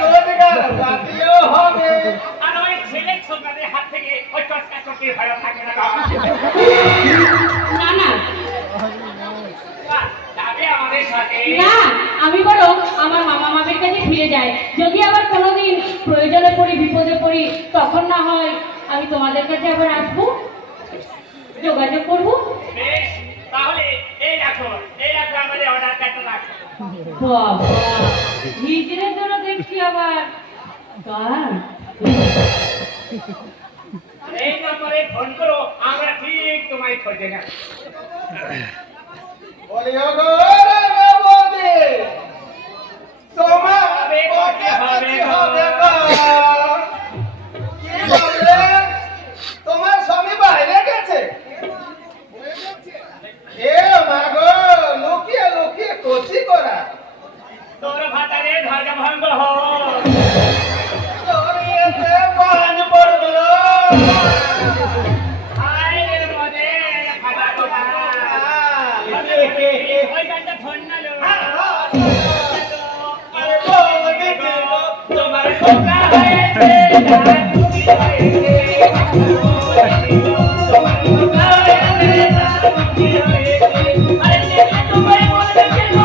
রোজগার জাতীয় হবে। আর ওই ছেলে ছোকরাদের হাত থেকে ওই টসকা চটকে ভালো থাকে না। না না যাবে আমাদের সাথে। না, আমি বরং আমার মামা মামির কাছে ফিরে যাই। যদি আবার কোনোদিন প্রয়োজনে পড়ি, বিপদে পড়ি, তখন না হয় আমি তোমাদের কাছে আবার আসবো, যোগাযোগ করবো। বেশ, তাহলে এই রাখো আমাদের অর্ডার কার্ডটা রাখো। বাবা, হিজড়ের জন্য দেখছি আবার গান। এই নম্বরে ফোন করো, আমরা ঠিক তোমায় খোঁজে নেব। বলিও গো রে বৌদি, তোমার কবে হবে গো? কি বললে? তোমার স্বামী বাইরে গেছে? এ মা গো, লুকিয়ে লুকিয়ে কচি করা। তোর ভাতারে ধ্বজা ভঙ্গ হোক। তোর এতে বান পড়লো। আয় রে মনে ভাজা গোলা। ওই গানটা ফোন না লো। আরে বৌদি গো, তোমার খোকা হয়েছে, তুমি হয়েছে। তোমার খোকা হয়েছে, তুমি হয়েছে। আরে দেখলে তোমায় বলে গেল।